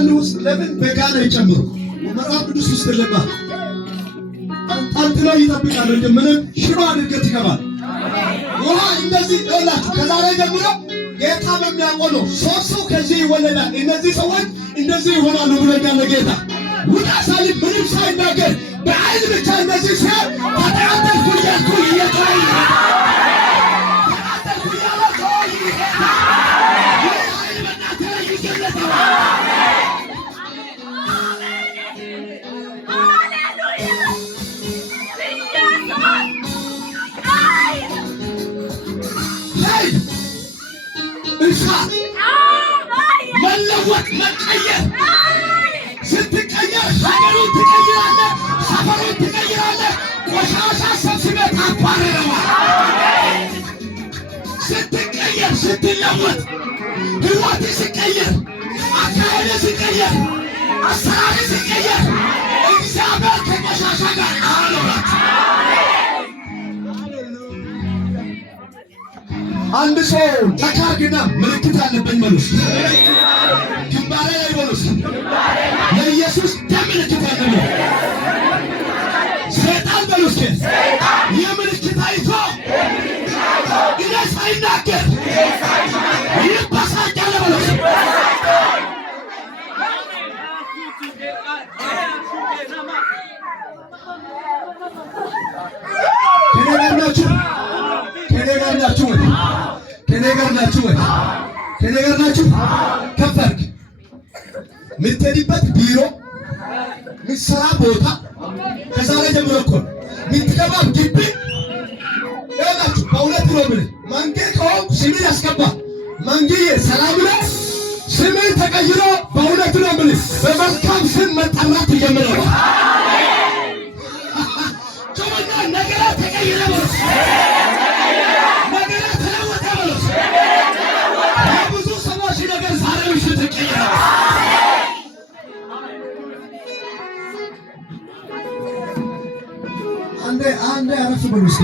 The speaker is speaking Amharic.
በቃል ውስጥ ለምን በጋና ይጨምሩ? መጽሐፍ ቅዱስ ውስጥ ለማ አንጠልጥለው ይጠብቃሉ እንጂ ምንም ሽባ አድርገህ ትገባለህ። ውሃ እንደዚህ ይኸውላችሁ፣ ከዛሬ ጀምሮ ጌታ በሚያውቀው ነው። ሦስት ሰው ከዚህ ይወለዳል፣ እነዚህ ሰዎች እንደዚህ ይሆናሉ ብሎኛል ጌታ። ውጣ ሳይል ምንም ሳይናገር በዓይን ብቻ እንደዚህ ሲያል ተቃጠልኩ እያልኩ እየተወይ እሳት መለወጥ መቀየር ስትቀየር ሀገሩን ትቀይራለህ፣ ሰፈሩን ትቀይራለህ። ቆሻሻ ሰብስበህ ታባርረዋለህ። ስትቀየር ስትለወጥ ሕይወትህ ሲቀየር፣ አካሄድህ ሲቀየር፣ አሰራርህ ሲቀየር እግዚአብሔር ከቆሻሻ ጋር አኖራችሁ። አንድ ሰው ተካርግና ምልክት አለብኝ በሉስ፣ ግንባሬ ላይ በሉስ፣ ለኢየሱስ ደም ምልክት አለብኝ። ሰይጣን በሉስ፣ ይህ ምልክት አይቶ እኔ ሳይናገር ይበሳጫል በሉስ። ከኔ ጋር ናችሁ? ከፈርክ የምትሄድበት ቢሮ የምትሰራ ቦታ ከዛሬ ጀምሮ እኮ የምትገባ ግቢ ይኸውላችሁ፣ በእውነት ነው የምልህ። መንጌ ከሆንኩ ስሜን ያስገባ መንጌዬ ሰላም ነው። ስሜን ተቀይሮ በእውነት ነው የምልህ በመልካም ስም መጠራት ትጀምራለህ። ጮና ነገራ ተቀይረ በሉስ፣ ነገራ ተለወጠ በሉስ። ብዙ ሰዎች ነገር ዛሬ ምሽት ይቀየራል። አንዴ አረፍ በሉስ።